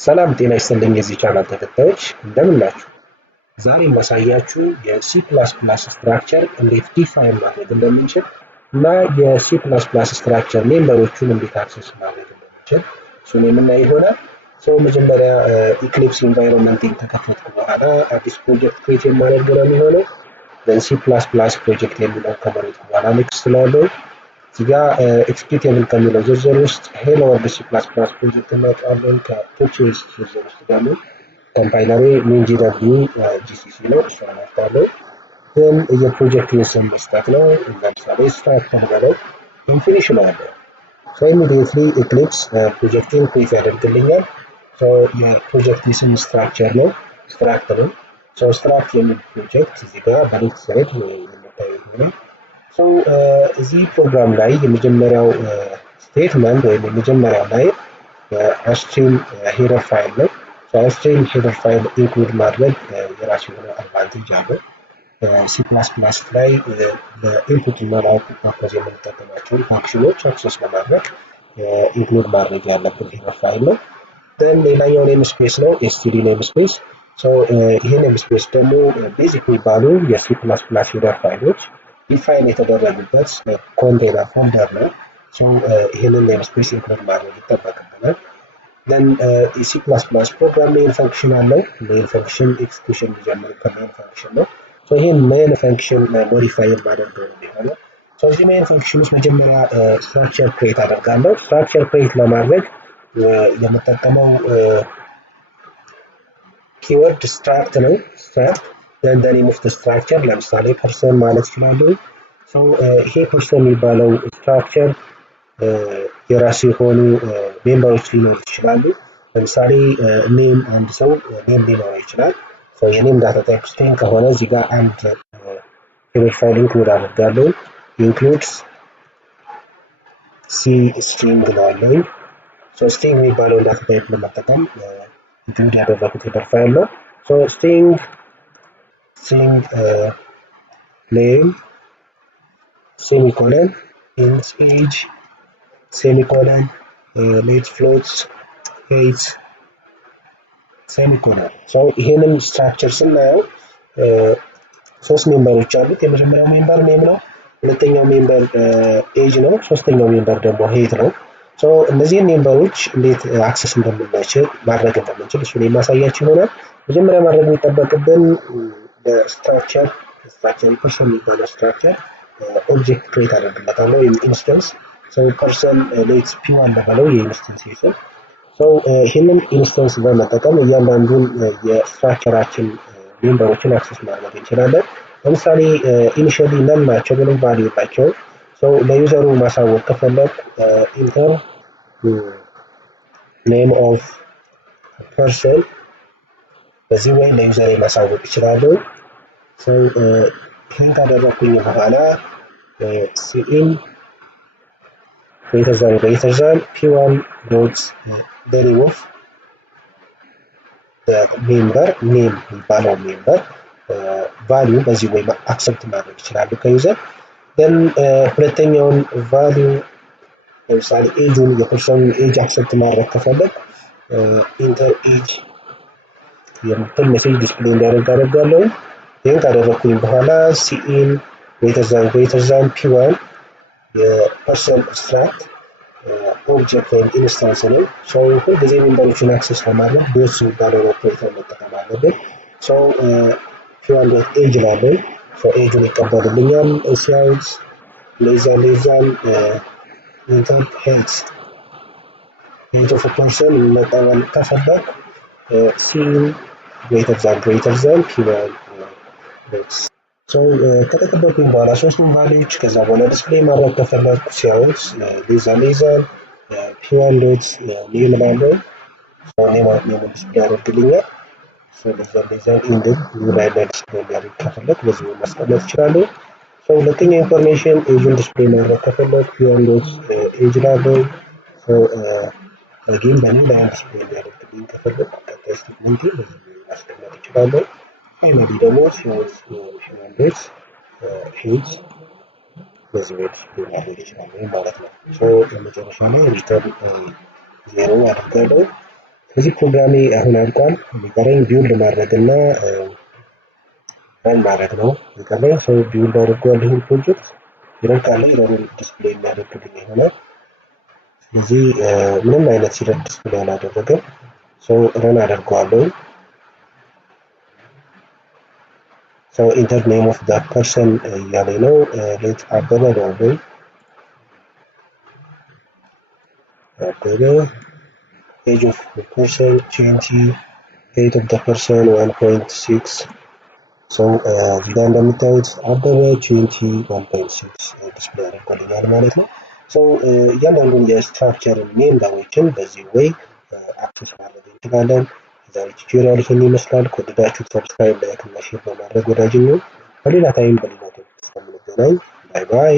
ሰላም ጤና ይስጥልኝ የዚህ ቻናል ተከታዮች እንደምን ናችሁ? ዛሬ ማሳያችሁ የሲ++ ስትራክቸር እንዴት ዲፋይን ማድረግ እንደምንችል እና የሲ++ ስትራክቸር ሜምበሮቹን እንዴት አክሰስ ማድረግ እንደምንችል እሱን የምናይ ይሆናል። መጀመሪያ ኢክሊፕስ ኢንቫይሮንመንት ከከፈትኩ በኋላ አዲስ ፕሮጀክት ክሬት የማደርግ ነው የሚሆነው። C++ ፕሮጀክት የሚለው ከመረጥኩ በኋላ ኔክስት እላለሁ። እዚህ ጋር ኤክስኪዩቴብል ከሚለው ዝርዝር ውስጥ ሄሎ ወርልድ C++ ፕሮጀክት እናወጣለን። ከቶቼስ ዝርዝር ውስጥ ደግሞ ኮምፓይለሬ minjw GCC ነው፣ እሱን አመጣለሁ። ግን የፕሮጀክት ስም መስጠት ነው። ለምሳሌ ስታርት በለው ፊኒሽ እላለሁ። ኢሚዲየትሊ ኤክሊፕስ ፕሮጀክትን ክሬት ያደርግልኛል። የፕሮጀክት ስም ስትራክቸር ነው፣ ስትራክት ነው። ስትራክት የሚል ፕሮጀክት እዚህ ጋር በሌፍት ሳይድ የምታዩ ይሆናል። እዚህ ፕሮግራም ላይ የመጀመሪያው ስቴትመንት ወይም የመጀመሪያው ላይ ስትሪም ሄደር ፋይል ነው። ስትሪም ሄደር ፋይል ኢንክሉድ ማድረግ የራሱ የሆነ አድቫንቴጅ አለው። C++ ላይ ለኢንፑት እና ለአውትፑት ፐርፐዝ የምንጠቀማቸውን ፋንክሽኖች አክሰስ ለማድረግ ኢንክሉድ ማድረግ ያለብን ሄደር ፋይል ነው። ሌላኛው ኔም ስፔስ ነው፣ ኤስቲዲ ኔም ስፔስ። ይሄ ኔም ስፔስ ደግሞ ቤዚክ የሚባሉ የC++ ሄደር ፋይሎች ዲፋይን የተደረጉበት ኮንቴነር ፎልደር ነው። ይህንን ኔም ስፔስ ኢንክሉድ ማድረግ ይጠበቅብናል። የC++ ፕሮግራም ሜን ፈንክሽን አለው። ሜን ፈንክሽን ኤክስኪዩሽን ሊጀምር ከሜን ፈንክሽን ነው። ይህን ሜን ፈንክሽን ሞዲፋይ የማደርገው የሚሆነው እዚህ ሜን ፈንክሽን ውስጥ መጀመሪያ ስትራክቸር ክሬት አደርጋለሁ። ስትራክቸር ክሬት ለማድረግ የምጠቀመው ኪወርድ ስትራክት ነው። ስትራክት the name of the structure ለምሳሌ ፐርሰን ማለት ይችላል። ይሄ ፐርሰን የሚባለው ስትራክቸር የራሱ የሆኑ ሜምበሮች ሊኖሩ ይችላሉ። ለምሳሌ ኔም አንድ ሰው ኔም ሊኖረው ይችላል። የኔም ዳታ ታይፕ ስትሪንግ ከሆነ እዚህ ጋር አንድ ሄደር ፋይል ኢንክሉድ አደርጋለሁ። ኢንክሉድስ ሲ ስትሪንግ ነው። ስትሪንግ የሚባለውን ዳታ ታይፕ ለመጠቀም ኢንክሉድ ያደረኩት ሄደር ፋይል ነው። ስትሪንግ name semicolon int age semicolon let floats height semicolon ይሄንን ስትራክቸር ስናየው ሶስት ሜምበሮች አሉት። የመጀመሪያው ሜምበር ኔም ነው፣ ሁለተኛው ሜምበር ኤጅ ነው፣ ሶስተኛው ሜምበር ደግሞ ሄት ነው። እነዚህን ሜምበሮች እንዴት አክሰስ እንደምንችል ማድረግ እንደምንችል እሱን የማሳያችሁ ይሆናል። መጀመሪያ ማድረግ የሚጠበቅብን በስትራክቸር ፐርሰን የሚባለው ስትራክቸር ኦብጀክት ክሬት አደርግለታለሁ ወይም ኢንስታንስ። ፐርሰን ሌትስ ፒ1 ለበለው የኢንስታንስ ይስም። ይህንን ኢንስታንስ በመጠቀም እያንዳንዱን የስትራክቸራችን ሜምበሮችን አክሰስ ማድረግ እንችላለን። ለምሳሌ ኢኒሺያሊ ነን ናቸው፣ ምንም ቫልዩ የላቸውም። ለዩዘሩ ማሳወቅ ከፈለግ ኢንተር ኔም ኦፍ ፐርሰን በዚህ ወይ ለዩዘር ማሳወቅ ይችላሉ። ይህን ካደረኩኝ በኋላ ሲኢን greater than p1 dot the name of the member name የሚባለው ሜምበር ቫልዩ በዚህ ወይ አክሰፕት ማድረግ ይችላሉ ከዩዘር። ሁለተኛውን ቫልዩ ለምሳሌ ኤጁን የፐርሰን ኤጅ አክሰፕት ማድረግ ከፈለግ ኢንተር ኤጅ የምትል ሜሴጅ ዲስፕሌይ እንዲያደርግ አደርጋለሁ። ይህን ካደረኩኝ በኋላ ሲኢን greater than p1 የፐርሰን ስትራክት ኦብጀክት ወይም ኢንስታንስ ነው። ሁልጊዜ ሜምበሮችን አክሰስ ለማድረግ ዶትስ የሚባለውን ኦፕሬተር መጠቀም አለብን። p1 ዶት ኤጅ ላለን ኤጁን ይቀበልልኛል። ሲያውት ሌዛን ኢንተር ሄት ኦፍ ፐርሰን መቀበል ከፈለግ ሲኢን greater than p1 ከተቀበልኩኝ በኋላ ሶስቱን ቫልዩዎች ከዛ በኋላ ዲስፕሌይ ማድረግ ከፈለኩ ሲያውት ሌዛን p1 ዶት ኔም ላለው ኔም ዲስፕሌይ ያደርግልኛል። ሌዛን ኢንድን ላይ ዲስፕሌይ ያደርግ ከፈለኩ በዚህ ማስቀመጥ ይችላሉ። ሁለተኛ ኢንፎርሜሽን ኤጁን ዲስፕሌይ ማድረግ ከፈለኩ p1 ዶት ኤጅ ላለው አጌን በኒው ላይ ዲስፕሌይ ያደርግልኝ ከፈለኩ ቀጣይ ስቴትመንት በዚህ ማስቀመጥ ይችላሉ። ፋይናሊ ደግሞ ሲያውት ዶት ሄድ በዚህ ወይ ዲስፕሌይ ማድረግ ይችላል ማለት ነው። ለመጨረሻ ላይ ሪተርን 0 አድርጋለሁ። ስለዚህ ፕሮግራሜ አሁን አልቋል። የሚቀረኝ ቢውልድ ማድረግና ረን ማድረግ ነው የሚቀረኝ። ሰው ቢውልድ አድርጓል ይህን ፕሮጀክት ይረን ካለ ኤረሩን ዲስፕሌይ የሚያደርግልኝ ይሆናል። ስለዚህ ምንም አይነት ሲረር ዲስፕሌይ አላደረገም። ሰው ረን አደርገዋለሁ። So enter name of that person እያለኝ ነው። ሌት አበበ ነው። አበበ age of the person 20 age of the person 1.6 so እዚህ ጋር እንደምታዩት አበበ 20 1.6 ዲስፕሌይ አድርጎልኛል ማለት ነው። so እያንዳንዱን የስትራክቸር ሜምበሮችን በዚህ ወይ አክሰስ ማድረግ እንችላለን። ዛሬ ቱቶሪያል ይህን ይመስላል። ከወደዳችሁት ሰብስክራይብ፣ ላይክ እና ሼር በማድረግ ወዳጅ ነው። በሌላ ታይም በሌላ ቶፒክ እስከምንገናኝ ባይ ባይ።